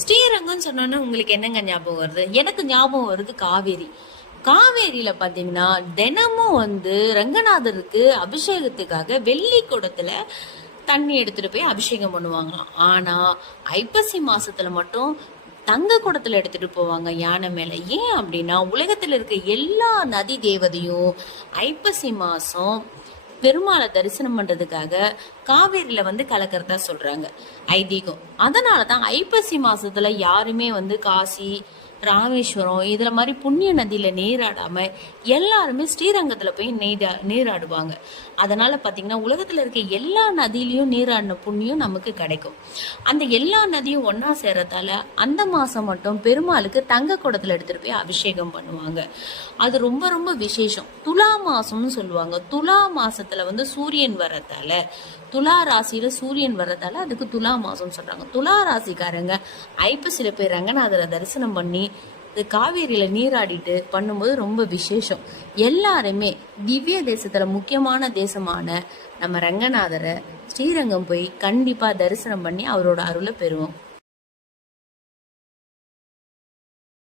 ஸ்ரீரங்கம் சொன்னோன்னு உங்களுக்கு என்னங்க ஞாபகம் வருது? எனக்கு ஞாபகம் வருது காவேரி. காவேரியில பாத்தீங்கன்னா தினமும் ரங்கநாதருக்கு அபிஷேகத்துக்காக வெள்ளி குடத்துல தண்ணி எடுத்துட்டு போய் அபிஷேகம் பண்ணுவாங்களாம். ஆனா ஐப்பசி மாசத்துல மட்டும் தங்க குடத்துல எடுத்துட்டு போவாங்க யானை மேல. ஏன் அப்படின்னா உலகத்துல இருக்க எல்லா நதி தேவதையும் ஐப்பசி மாசம் பெருமாளை தரிசனம் பண்றதுக்காக காவேரியில கலக்கிறதா சொல்றாங்க ஐதீகம். அதனாலதான் ஐப்பசி மாசத்துல யாருமே காசி ராமேஸ்வரம் இதுல மாதிரி புண்ணிய நதியில நீராடாம எல்லாருமே ஸ்ரீரங்கத்துல போய் நீராடுவாங்க. அதனால பாத்தீங்கன்னா உலகத்துல இருக்க எல்லா நதியிலயும் நீராடின புண்ணியம் நமக்கு கிடைக்கும். அந்த எல்லா நதியும் ஒன்னா சேரத்தால அந்த மாசம் மட்டும் பெருமாளுக்கு தங்க குடத்துல எடுத்துட்டு போய் அபிஷேகம் பண்ணுவாங்க. அது ரொம்ப ரொம்ப விசேஷம். துலா மாசம்னு சொல்லுவாங்க. துலா மாசத்துல சூரியன் வர்றதால, துலா ராசியில சூரியன் வர்றதால அதுக்கு துலா மாசம் சொல்றாங்க. துலா ராசிக்காரங்க ஐப்பசில போய் ரங்கநாதரை தரிசனம் பண்ணி காவேரியில நீராடிட்டு பண்ணும்போது ரொம்ப விசேஷம். எல்லாருமே திவ்ய தேசத்துல முக்கியமான தேசமான நம்ம ரங்கநாதரை ஸ்ரீரங்கம் போய் கண்டிப்பா தரிசனம் பண்ணி அவரோட அருளை பெறுவோம்.